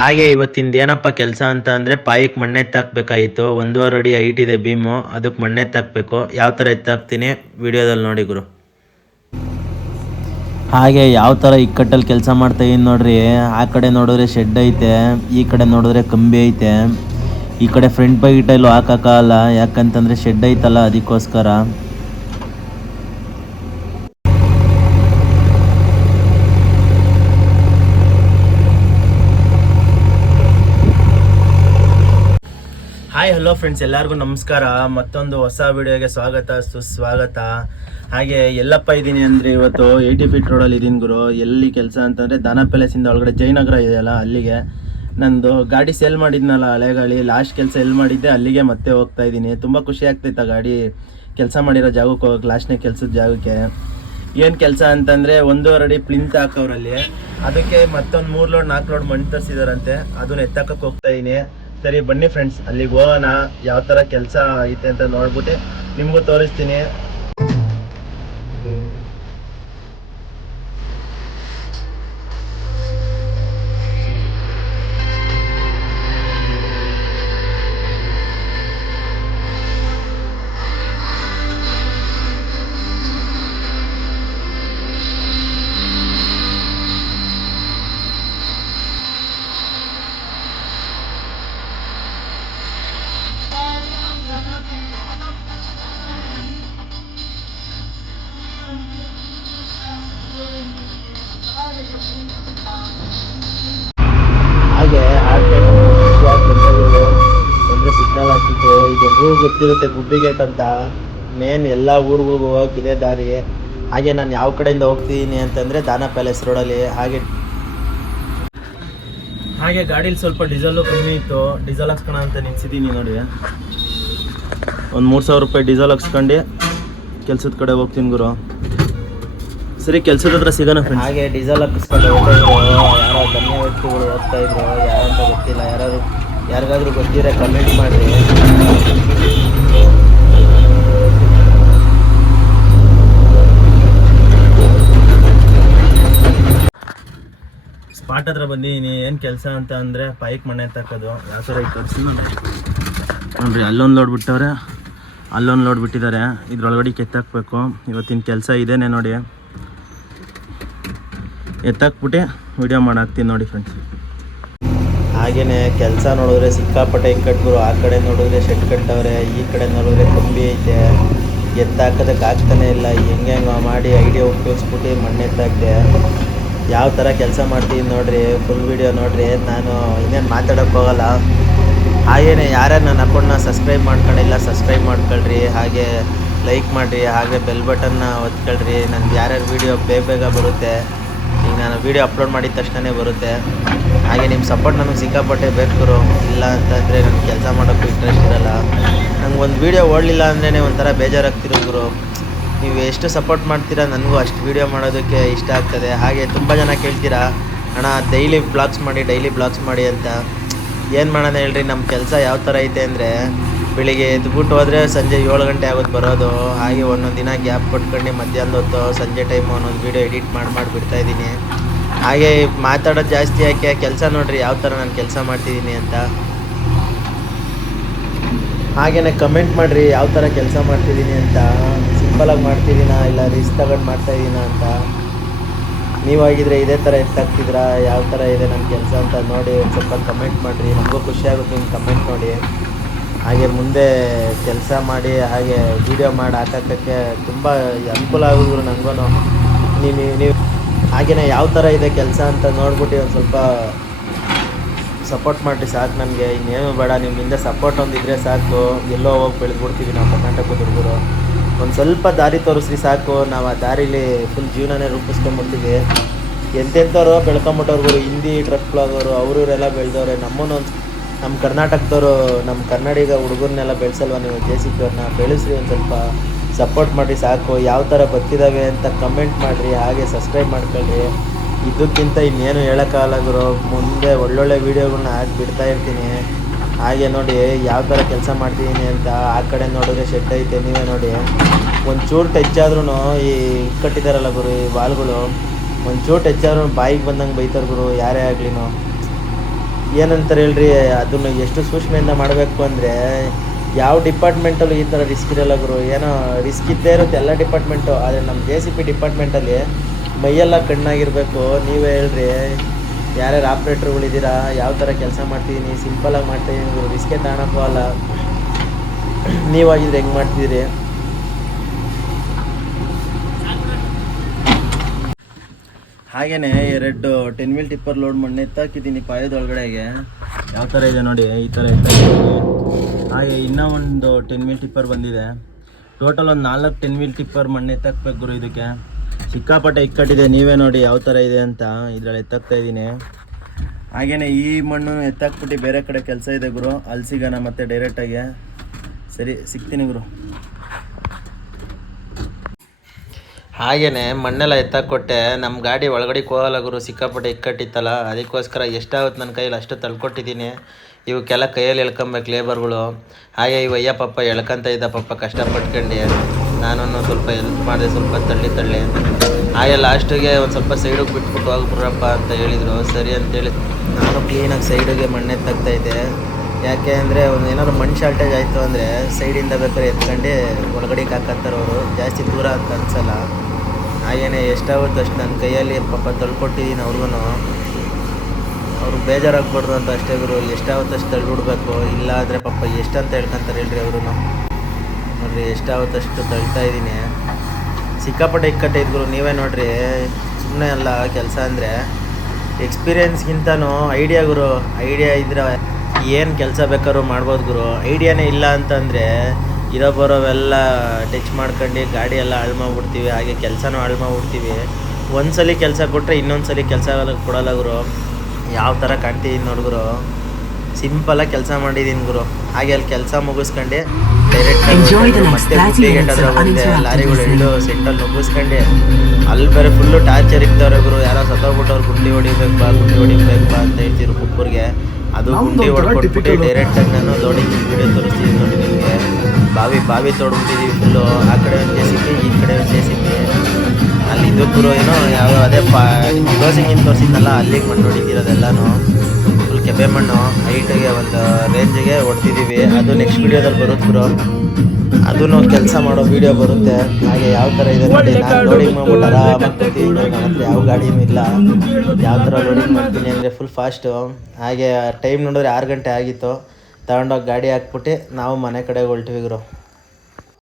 ಹಾಗೆ ಇವತ್ತಿಂದ ಏನಪ್ಪ ಕೆಲಸ ಅಂತ ಅಂದರೆ ಪಾಯಿಗೆ ಮಣ್ಣೆ ಎತ್ತಾಕ್ಬೇಕಾಗಿತ್ತು. 1.5 ಅಡಿ ಹೈಟ್ ಇದೆ ಬೀಮು, ಅದಕ್ಕೆ ಮಣ್ಣೆ ಎತ್ತಾಕ್ಬೇಕು. ಯಾವ ಥರ ಎತ್ತಾಕ್ತೀನಿ ವಿಡಿಯೋದಲ್ಲಿ ನೋಡಿ ಗುರು. ಹಾಗೆ ಯಾವ ಥರ ಇಕ್ಕಟ್ಟಲ್ಲಿ ಕೆಲಸ ಮಾಡ್ತಾಯಿದ್ದೀನಿ ನೋಡ್ರಿ. ಆ ಕಡೆ ನೋಡಿದ್ರೆ ಶೆಡ್ ಐತೆ, ಈ ಕಡೆ ನೋಡಿದ್ರೆ ಕಂಬಿ ಐತೆ. ಈ ಕಡೆ ಫ್ರಂಟ್ ಬೈಟಲ್ಲೂ ಹಾಕೋಕ್ಕಾಗಲ್ಲ, ಯಾಕಂತಂದರೆ ಶೆಡ್ ಐತಲ್ಲ ಅದಕ್ಕೋಸ್ಕರ. ಹಾಯ್ ಹಲೋ ಫ್ರೆಂಡ್ಸ್, ಎಲ್ಲರಿಗೂ ನಮಸ್ಕಾರ. ಮತ್ತೊಂದು ಹೊಸ ವಿಡಿಯೋಗೆ ಸ್ವಾಗತ ಸುಸ್ವಾಗತ. ಹಾಗೆ ಎಲ್ಲಪ್ಪ ಇದ್ದೀನಿ ಅಂದರೆ ಇವತ್ತು 80 ಫೀಟ್ ರೋಡಲ್ಲಿ ಇದ್ದೀನಿ ಗುರು. ಎಲ್ಲಿ ಕೆಲಸ ಅಂತಂದರೆ ದಾನ ಪ್ಯಾಲೇಸಿಂದ ಒಳಗಡೆ ಜಯನಗರ ಇದೆಯಲ್ಲ ಅಲ್ಲಿಗೆ. ನಂದು ಗಾಡಿ ಸೇಲ್ ಮಾಡಿದ್ನಲ್ಲ, ಹಳೆ ಗಾಡಿ, ಲಾಸ್ಟ್ ಕೆಲಸ ಎಲ್ಲಿ ಮಾಡಿದ್ದೆ ಅಲ್ಲಿಗೆ ಮತ್ತೆ ಹೋಗ್ತಾ ಇದ್ದೀನಿ. ತುಂಬ ಖುಷಿ ಆಗ್ತೈತೆ ಗಾಡಿ ಕೆಲಸ ಮಾಡಿರೋ ಜಾಗಕ್ಕೆ ಹೋಗಕ್ಕೆ, ಲಾಸ್ಟ್ನೇ ಕೆಲಸದ ಜಾಗಕ್ಕೆ. ಏನು ಕೆಲಸ ಅಂತಂದರೆ 1.5 ಅಡಿ ಪ್ಲಿಂತ್ ಹಾಕೋರಲ್ಲಿ, ಅದಕ್ಕೆ ಮತ್ತೊಂದು 3 ಲೋಡ್ 4 ಲೋಡ್ ಮಣ್ಣು ತರಿಸಿದಾರಂತೆ. ಅದನ್ನ ಎತ್ತಕ್ಕೆ ಹೋಗ್ತಾ ಇದ್ದೀನಿ. ಸರಿ ಬನ್ನಿ ಫ್ರೆಂಡ್ಸ್, ಅಲ್ಲಿಗೆ ಹೋಗೋಣ. ಯಾವ ಥರ ಕೆಲಸ ಐತೆ ಅಂತ ನೋಡ್ಬಿಟ್ಟು ನಿಮಗೂ ತೋರಿಸ್ತೀನಿ. ಹಾಗೆ ಅಂದರೆ ಸಿಗ್ನಲ್ ಹಾಕಿತ್ತು. ಈಗ ಎಲ್ರಿಗೂ ಗೊತ್ತಿರುತ್ತೆ ಗುಬ್ಬಿ ಗೇಟ್ ಅಂತ. ಮೇನ್ ಎಲ್ಲ ಊರಿಗೂ ಹೋಗೋಕ್ಕಿದೆ ದಾರಿ. ಹಾಗೆ ನಾನು ಯಾವ ಕಡೆಯಿಂದ ಹೋಗ್ತಿದ್ದೀನಿ ಅಂತಂದರೆ ದಾನ ಪ್ಯಾಲೇಸ್ ರೋಡಲ್ಲಿ. ಹಾಗೆ ಗಾಡೀಲಿ ಸ್ವಲ್ಪ ಡೀಸೆಲ್ಲು ಕಮ್ಮಿ ಇತ್ತು, ಡೀಸೆಲ್ ಹಾಕ್ಸ್ಕೊಳ ಅಂತ ನಿಲ್ಸಿದ್ದೀನಿ ನೋಡಿ. ಒಂದು 3,000 ರೂಪಾಯಿ ಡೀಸೆಲ್ ಹಾಕ್ಸ್ಕೊಂಡು ಕೆಲ್ಸದ ಕಡೆ ಹೋಗ್ತೀನಿ ಗುರು. ಸರಿ, ಕೆಲಸದ ಹತ್ರ ಸಿಗೋಣ ಫ್ರೆಂಡ್ಸ್. ಹಾಗೆ ಡೀಸೆಲ್ ಹಾಕಿಸ್ಕೊಂಡು ಹೋಗ್ತಾಯಿದ್ರು. ಯಾರೋ ಗಣ್ಯ ವ್ಯಕ್ತಿಗಳು ಹೋಗ್ತಾಯಿದ್ರು, ಯಾರಂತ ಗೊತ್ತಿಲ್ಲ. ಯಾರಿಗಾದ್ರೂ ಗೊತ್ತಿದ್ರೆ ಕಮೆಂಟ್ ಮಾಡಿರಿ. ಸ್ಪಾಟ್ ಹತ್ರ ಬಂದಿದ್ದೀನಿ. ಏನು ಕೆಲಸ ಅಂತ ಅಂದರೆ ಪೈಕ್ ಮಣ್ಣೆ ಎತ್ತಾಕೋದು. ಯಾವ ಥರ ಈಗ ತೋರಿಸಿ ನೋಡ್ರಿ. ಅಲ್ಲೊಂದು ಲೋಡ್ ಬಿಟ್ಟವ್ರೆ, ಅಲ್ಲೊಂದು ಲೋಡ್ ಬಿಟ್ಟಿದ್ದಾರೆ. ಇದ್ರೊಳಗಡೆ ಎತ್ತಾಕಬೇಕು. ಇವತ್ತಿನ ಕೆಲಸ ಇದೇನೆ ನೋಡಿ. ಎತ್ತಾಕ್ಬಿಟ್ಟು ವಿಡಿಯೋ ಮಾಡಾಕ್ತೀನಿ ನೋಡಿ ಫ್ರೆಂಡ್ಸ್. ಹಾಗೆಯೇ ಕೆಲಸ ನೋಡಿದ್ರೆ ಸಿಕ್ಕಾಪಟ್ಟೆ ಇಕ್ಕಟ್ಗಳು. ಆ ಕಡೆ ನೋಡಿದ್ರೆ ಶೆಡ್ ಕಟ್ಟವ್ರೆ, ಈ ಕಡೆ ನೋಡಿದ್ರೆ ಕಂಬಿ ಐತೆ. ಎತ್ತಾಕೋದಕ್ಕೆ ಆಗ್ತಾನೆ ಇಲ್ಲ. ಹೆಂಗೆ ಮಾಡಿ ಐಡಿಯಾ ಉಪಯೋಗಿಸ್ಬಿಟ್ಟು ಮಣ್ಣು ಎತ್ತಾಕ್ದೆ. ಯಾವ ಥರ ಕೆಲಸ ಮಾಡ್ತೀನಿ ನೋಡಿರಿ. ಫುಲ್ ವಿಡಿಯೋ ನೋಡಿರಿ. ನಾನು ಇನ್ನೇನು ಮಾತಾಡೋಕ್ಕೆ ಹೋಗಲ್ಲ. ಹಾಗೆಯೇ ಯಾರ್ಯಾರು ನನ್ನ ಅಕೌಂಟ್ನ ಸಬ್ಸ್ಕ್ರೈಬ್ ಮಾಡ್ಕೊಂಡಿಲ್ಲ ಸಬ್ಸ್ಕ್ರೈಬ್ ಮಾಡ್ಕೊಳ್ರಿ. ಹಾಗೆ ಲೈಕ್ ಮಾಡಿರಿ, ಹಾಗೆ ಬೆಲ್ ಬಟನ್ನ ಒತ್ಕೊಳ್ರಿ. ನನಗೆ ಯಾರ್ಯಾರು ವೀಡಿಯೋ ಬೇಗ ಬರುತ್ತೆ. ಈಗ ನಾನು ವೀಡಿಯೋ ಅಪ್ಲೋಡ್ ಮಾಡಿದ ತಕ್ಷಣವೇ ಬರುತ್ತೆ. ಹಾಗೆ ನಿಮ್ಮ ಸಪೋರ್ಟ್ ನನಗೆ ಸಿಕ್ಕಾಪಟ್ಟೆ ಬೇಕು. ಇಲ್ಲ ಅಂತಂದರೆ ನನಗೆ ಕೆಲಸ ಮಾಡೋಕ್ಕೂ ಇಂಟ್ರೆಸ್ಟ್ ಇರೋಲ್ಲ. ನಂಗೆ ಒಂದು ವೀಡಿಯೋ ಓಡಲಿಲ್ಲ ಅಂದ್ರೇ ಒಂಥರ ಬೇಜಾರಾಗ್ತಿರೋ ಗುರು. ನೀವು ಎಷ್ಟು ಸಪೋರ್ಟ್ ಮಾಡ್ತೀರಾ ನನಗೂ ಅಷ್ಟು ವೀಡಿಯೋ ಮಾಡೋದಕ್ಕೆ ಇಷ್ಟ ಆಗ್ತದೆ. ಹಾಗೆ ತುಂಬ ಜನ ಕೇಳ್ತೀರಾ, ಅಣ್ಣ ಡೈಲಿ ಬ್ಲಾಗ್ಸ್ ಮಾಡಿ ಅಂತ. ಏನು ಮಾಡೋಣ ಹೇಳ್ರಿ, ನಮ್ಮ ಕೆಲಸ ಯಾವ ಥರ ಐತೆ ಅಂದರೆ ಬೆಳಿಗ್ಗೆ ಎದ್ಬಿಟ್ಟು ಹೋದರೆ ಸಂಜೆ 7 ಗಂಟೆ ಆಗೋದು ಬರೋದು. ಹಾಗೆ ಒಂದೊಂದು ದಿನ ಗ್ಯಾಪ್ ಕೊಟ್ಕೊಂಡು ಮಧ್ಯಾಹ್ನದ ಹೊತ್ತು ಸಂಜೆ ಟೈಮು ಒಂದೊಂದು ವೀಡಿಯೋ ಎಡಿಟ್ ಮಾಡಿ ಬಿಡ್ತಾಯಿದ್ದೀನಿ. ಹಾಗೆ ಮಾತಾಡೋದು ಜಾಸ್ತಿ ಯಾಕೆ, ಕೆಲಸ ನೋಡಿರಿ ಯಾವ ಥರ ನಾನು ಕೆಲಸ ಮಾಡ್ತಿದ್ದೀನಿ ಅಂತ. ಹಾಗೆಯೇ ಕಮೆಂಟ್ ಮಾಡಿರಿ ಯಾವ ಥರ ಕೆಲಸ ಮಾಡ್ತಿದ್ದೀನಿ ಅಂತ. ಸಿಂಪಲಾಗಿ ಮಾಡ್ತಿದ್ದೀನಾ ಇಲ್ಲ ರಿಸ್ಕ್ ತಗೊಂಡು ಮಾಡ್ತಾಯಿದ್ದೀನಾ ಅಂತ. ನೀವಾಗಿದ್ದರೆ ಇದೇ ಥರ ಎತ್ತಾಗ್ತಿದ್ರಾ, ಯಾವ ಥರ ಇದೆ ನನ್ನ ಕೆಲಸ ಅಂತ ನೋಡಿ ಒಂದು ಸ್ವಲ್ಪ ಕಮೆಂಟ್ ಮಾಡಿರಿ. ನಮಗೂ ಖುಷಿಯಾಗುತ್ತೆ ನಿಮ್ಮ ಕಮೆಂಟ್ ನೋಡಿ. ಹಾಗೆ ಮುಂದೆ ಕೆಲಸ ಮಾಡಿ ಹಾಗೆ ವೀಡಿಯೋ ಮಾಡಿ ಹಾಕೋಕ್ಕೆ ತುಂಬ ಅನುಕೂಲ ಆಗೋದು ನನಗೂ. ನೀವು ಹಾಗೆಯೇ ಯಾವ ಥರ ಇದೆ ಕೆಲಸ ಅಂತ ನೋಡ್ಬಿಟ್ಟು ಒಂದು ಸ್ವಲ್ಪ ಸಪೋರ್ಟ್ ಮಾಡಿರಿ ಸಾಕು. ನನಗೆ ಇನ್ನೇನು ಬೇಡ, ನಿಮ್ಮಿಂದ ಸಪೋರ್ಟ್ ಒಂದಿದ್ರೆ ಸಾಕು. ಎಲ್ಲೋ ಹೋಗಿ ಬೆಳೆದ್ಬಿಡ್ತೀವಿ ನಾವು ಕರ್ನಾಟಕದ ಹುಡುಗರು. ಒಂದು ಸ್ವಲ್ಪ ದಾರಿ ತೋರಿಸ್ರಿ ಸಾಕು. ನಾವು ಆ ದಾರಿಲಿ ಫುಲ್ ಜೀವನನೇ ರೂಪಿಸ್ಕೊಂಬಿಡ್ತೀವಿ. ಎಂತೆಂಥವ್ರು ಬೆಳ್ಕೊಂಬಿಟ್ಟವ್ರು, ಹಿಂದಿ ಟ್ರಕ್ ಬ್ಲಾಗರು ಅವರೆಲ್ಲ ಬೆಳೆದವ್ರೆ. ನಮ್ಮ ಕರ್ನಾಟಕದವರು, ನಮ್ಮ ಕನ್ನಡಿಗ ಹುಡುಗರನ್ನೆಲ್ಲ ಬೆಳೆಸಲ್ವ ನೀವು? JCP ಅವ್ರನ್ನ ಬೆಳೆಸ್ರಿ, ಒಂದು ಸ್ವಲ್ಪ ಸಪೋರ್ಟ್ ಮಾಡಿರಿ ಸಾಕು. ಯಾವ ಥರ ಬರ್ತಿದ್ದಾವೆ ಅಂತ ಕಮೆಂಟ್ ಮಾಡಿರಿ. ಹಾಗೆ ಸಬ್ಸ್ಕ್ರೈಬ್ ಮಾಡ್ಕೊಳ್ಳಿ. ಇದಕ್ಕಿಂತ ಇನ್ನೇನು ಹೇಳೋಕ್ಕಾಗಲ್ಲ ಗುರು. ಮುಂದೆ ಒಳ್ಳೊಳ್ಳೆ ವೀಡಿಯೋಗಳನ್ನ ಹಾಕಿ ಬಿಡ್ತಾ ಇರ್ತೀನಿ. ಹಾಗೆ ನೋಡಿ ಯಾವ ಥರ ಕೆಲಸ ಮಾಡ್ತಿದ್ದೀನಿ ಅಂತ. ಆ ಕಡೆ ನೋಡಿದ್ರೆ ಶೆಡ್ ಐತೆ, ನೀವೇ ನೋಡಿ. ಒಂಚೂರು ಟಚ್ ಆದ್ರೂ ಈ ಕಟ್ಟಿದಾರಲ್ಲ ಗುರು, ಈ ವಾಲ್ಗಳು ಒಂಚೂರು ಟಚ್ ಆದ್ರೂ ಬಾಯಿಗೆ ಬಂದಂಗೆ ಬೈತಾರೆ ಗುರು, ಯಾರೇ ಆಗ್ಲಿನೂ. ಏನಂತಾರೆ ಹೇಳ್ರಿ, ಅದನ್ನು ಎಷ್ಟು ಸೂಕ್ಷ್ಮೆಯಿಂದ ಮಾಡಬೇಕು ಅಂದರೆ ಯಾವ ಡಿಪಾರ್ಟ್ಮೆಂಟಲ್ಲೂ ಈ ಥರ ರಿಸ್ಕ್ ಇರಲ್ಲ ಗುರು. ಏನೋ ರಿಸ್ಕ್ ಇದ್ದೇ ಇರುತ್ತೆ ಎಲ್ಲ ಡಿಪಾರ್ಟ್ಮೆಂಟು, ಆದರೆ ನಮ್ಮ JCP ಡಿಪಾರ್ಟ್ಮೆಂಟಲ್ಲಿ ಮೈಯೆಲ್ಲ ಕಣ್ಣಾಗಿರಬೇಕು. ನೀವೇ ಹೇಳ್ರಿ, ಯಾರ್ಯಾರು ಆಪ್ರೇಟ್ರುಗಳಿದ್ದೀರಾ, ಯಾವ ಥರ ಕೆಲಸ ಮಾಡ್ತಿದ್ದೀನಿ, ಸಿಂಪಲಾಗಿ ಮಾಡ್ತಾಯಿದ್ದೀನಿ, ರಿಸ್ಕೇ ತಗೊಳಕ್ಕಲ್ಲ. ನೀವಾಗಿದ್ರೆ ಹೆಂಗೆ ಮಾಡ್ತಿದ್ದೀರಿ? ಹಾಗೆಯೇ 2 10 ವೀಲ್ ಟಿಪ್ಪರ್ ಲೋಡ್ ಮಣ್ಣು ಎತ್ತಾಕಿದ್ದೀನಿ ಪಾಯದೊಳಗಡೆಗೆ. ಯಾವ ಥರ ಇದೆ ನೋಡಿ, ಈ ಥರ ಎತ್ತಾಕಿದ್ದೀನಿ. ಹಾಗೆ ಇನ್ನೂ ಒಂದು 10 ವೀಲ್ ಟಿಪ್ಪರ್ ಬಂದಿದೆ. ಟೋಟಲ್ ಒಂದು 4 10 ವೀಲ್ ಟಿಪ್ಪರ್ ಮಣ್ಣು ಎತ್ತಾಕ್ಬೇಕು ಗುರು. ಇದಕ್ಕೆ ಸಿಕ್ಕಾಪಟ್ಟೆ ಇಕ್ಕಟ್ಟಿದೆ, ನೀವೇ ನೋಡಿ ಯಾವ ಥರ ಇದೆ ಅಂತ. ಇದರಲ್ಲಿ ಎತ್ತಾಕ್ತಾ ಇದ್ದೀನಿ. ಹಾಗೆಯೇ ಈ ಮಣ್ಣು ಎತ್ತಾಕ್ಬಿಟ್ಟು ಬೇರೆ ಕಡೆ ಕೆಲಸ ಇದೆ ಗುರು, ಅಲ್ಲಿ ಸಿಗೋಣ ಮತ್ತೆ ಡೈರೆಕ್ಟಾಗಿ. ಸರಿ, ಸಿಗ್ತೀನಿ ಗುರು. ಹಾಗೆಯೇ ಮಣ್ಣೆಲ್ಲ ಎತ್ತಾಕೊಟ್ಟೆ. ನಮ್ಮ ಗಾಡಿ ಒಳಗಡೆ ಹೋಗಲ್ಲ ಗುರು, ಸಿಕ್ಕಾಪಟ್ಟೆ ಇಕ್ಕಟ್ಟಿತ್ತಲ್ಲ, ಅದಕ್ಕೋಸ್ಕರ ಎಷ್ಟಾಗುತ್ತೆ ನನ್ನ ಕೈಯಲ್ಲಿ ಅಷ್ಟು ತಳ್ಕೊಟ್ಟಿದ್ದೀನಿ. ಇವಕ್ಕೆಲ್ಲ ಕೈಯಲ್ಲಿ ಎಳ್ಕೊಬೇಕು ಲೇಬರ್ಗಳು. ಹಾಗೆ ಇವಯ್ಯ ಪಾಪ ಎಳ್ಕೊಂತ ಇದ್ದ ಪಾಪ ಕಷ್ಟಪಟ್ಕೊಂಡು. ನಾನು ಸ್ವಲ್ಪ ಹೆಲ್ಪ್ ಮಾಡಿದೆ, ಸ್ವಲ್ಪ ತಳ್ಳಿ. ಹಾಗೆ ಲಾಸ್ಟಿಗೆ ಒಂದು ಸ್ವಲ್ಪ ಸೈಡಿಗೆ ಬಿಟ್ಬಿಟ್ಟು ಹೋಗ್ಬಿಡ್ರಪ್ಪ ಅಂತ ಹೇಳಿದರು. ಸರಿ ಅಂತೇಳಿ ನಾನು ಕ್ಲೀನಾಗಿ ಸೈಡಿಗೆ ಮಣ್ಣು ಎತ್ತಾಗ್ತಾಯಿದ್ದೆ. ಯಾಕೆ ಅಂದರೆ ಒಂದು ಏನಾದ್ರು ಮಣ್ಣು ಶಾರ್ಟೇಜ್ ಆಯಿತು ಅಂದರೆ ಸೈಡಿಂದ ಬೇಕಾದ್ರೆ ಎತ್ಕೊಂಡು ಒಳಗಡೆಗೆ ಹಾಕತ್ತಾರೆ ಅವರು, ಜಾಸ್ತಿ ದೂರ ಅಂತ ಅನಿಸಲ್ಲ. ಹಾಗೆಯೇ ಎಷ್ಟಾಗುತ್ತೆ ಅಷ್ಟು ನನ್ನ ಕೈಯಲ್ಲಿ ಪಾಪ ತಳ್ಕೊಟ್ಟಿದ್ದೀನಿ ಅವ್ರಿಗೂ. ಅವ್ರಿಗೆ ಬೇಜಾರಾಗ್ಬಾರ್ದು ಅಂತ ಅಷ್ಟೇ ಗುರು, ಎಷ್ಟಾಗುತ್ತೆ ಅಷ್ಟು ತಳ್ಳಿಬಿಡ್ಬೇಕು. ಇಲ್ಲ ಅಂದರೆ ಪಾಪ ಎಷ್ಟಂತ ಹೇಳ್ಕೊಂತಾರೆ ಹೇಳ್ರಿ ಅವರು. ನೋಡಿರಿ ಎಷ್ಟಾಗುತ್ತಷ್ಟು ತಳ್ತಾ ಇದ್ದೀನಿ. ಸಿಕ್ಕಾಪಟ್ಟೆ ಇಕ್ಕಟ್ಟೈತೆ ಗುರು, ನೀವೇ ನೋಡಿರಿ. ಸುಮ್ಮನೆ ಅಲ್ಲ ಕೆಲಸ ಅಂದರೆ ಎಕ್ಸ್ಪೀರಿಯೆನ್ಸ್ಗಿಂತನೂ ಐಡಿಯಾ ಗುರು. ಐಡಿಯಾ ಇದ್ರೆ ಏನು ಕೆಲಸ ಬೇಕಾದ್ರೂ ಮಾಡ್ಬೋದು ಗುರು. ಐಡಿಯಾನೇ ಇಲ್ಲ ಅಂತಂದರೆ ಇರೋ ಬರೋವೆಲ್ಲ ಟಚ್ ಮಾಡ್ಕೊಂಡು ಗಾಡಿ ಎಲ್ಲ ಹಾಳು ಮಾಡ್ಬಿಡ್ತೀವಿ. ಹಾಗೆ ಕೆಲಸನೂ ಹಾಳು ಮಾಡ್ಬಿಡ್ತೀವಿ. ಒಂದು ಸಲ ಕೆಲಸ ಕೊಟ್ಟರೆ ಇನ್ನೊಂದು ಸಲ ಕೆಲಸ ಕೊಡಲ್ಲ ಗುರು. ಯಾವ ಥರ ಕಾಣ್ತಿದ್ದೀನಿ ನೋಡಿದ್ರು, ಸಿಂಪಲಾಗಿ ಕೆಲಸ ಮಾಡಿದ್ದೀನಿ ಗುರು. ಹಾಗೆ ಅಲ್ಲಿ ಕೆಲಸ ಮುಗಿಸ್ಕೊಂಡು ಡೈರೆಕ್ಟಾಗಿ ಮತ್ತೆ ಗುಡ್ಡಿಗೆಟಾದ್ರೆ ಬಂದೆ. ಲಾರಿಗಳು ಎಳ್ಳು ಸೆಟ್ಟಲ್ಲಿ ಮುಗಿಸ್ಕೊಂಡು ಅಲ್ಲಿ ಬೇರೆ ಫುಲ್ಲು ಟಾರ್ಚರ್ ಇರ್ತವ್ರೆ ಗುರು. ಯಾರೋ ಸತ್ತೋಗ್ಬಿಟ್ಟವ್ರು, ಗುಂಡಿ ಹೊಡಿಬೇಕು ಬಾ ಅಂತ ಹೇಳ್ತಿದ್ರು ಕುಪ್ಪೂರಿಗೆ. ಅದು ಗುಂಡಿ ಹೊಡ್ಕೊಟ್ಬಿಟ್ಟು ಡೈರೆಕ್ಟಾಗಿ ನಾನು ಲೋಡಿಂಗ್ ವಿಡಿಯೋ ತೋರಿಸ್ತೀನಿ ನೋಡಿ ನಿಮಗೆ. ಬಾವಿ ತೋಡ್ಬಿಟ್ಟಿದ್ದೀವಿ ಫುಲ್ಲು. ಆ ಕಡೆ ಒಂದು JCP, ಈ ಕಡೆ ಒಂದು JCP. ಅಲ್ಲಿ ಇದಕ್ಕೂ ಏನೋ ಯಾವ ಅದೇ ಕ್ಲೋಸಿಂಗಿಂದ ತೋರಿಸಿದ್ನಲ್ಲ, ಅಲ್ಲಿಗೆ ಮಣ್ಣು ಹೊಡಿತಿರೋದೆಲ್ಲನೂ ಫುಲ್ ಕೆಬ್ಬೆ ಮಣ್ಣು ಹೈಟಿಗೆ ಒಂದು ರೇಂಜಿಗೆ ಹೊಡ್ತಿದ್ದೀವಿ. ಅದು ನೆಕ್ಸ್ಟ್ ವೀಡಿಯೋದಲ್ಲಿ ಬರುತ್ತೆ ಗುರು, ಅದೂ ಕೆಲಸ ಮಾಡೋ ವೀಡಿಯೋ ಬರುತ್ತೆ. ಹಾಗೆ ಯಾವ ಥರ ಇದೆ ನೋಡಿ. ನಾನು ಲೋಡಿಂಗ್ ಮಾಡ್ಬಿಟ್ಟು ಆರಾಮಾಗಿ ಕೂತೀನಿ. ನನ್ನ ಹತ್ರ ಯಾವ ಗಾಡಿನೂ ಇಲ್ಲ. ಯಾವ ಥರ ಲೋಡಿಂಗ್ ಮಾಡ್ತೀನಿ ಅಂದರೆ ಫುಲ್ ಫಾಸ್ಟು. ಹಾಗೆ ಟೈಮ್ ನೋಡಿದ್ರೆ 6 ಗಂಟೆ ಆಗಿತ್ತು. ತಗೊಂಡೋಗಿ ಗಾಡಿ ಹಾಕ್ಬಿಟ್ಟು ನಾವು ಮನೆ ಕಡೆಗೆ ಹೊರಟಿವಿ ಗುರು.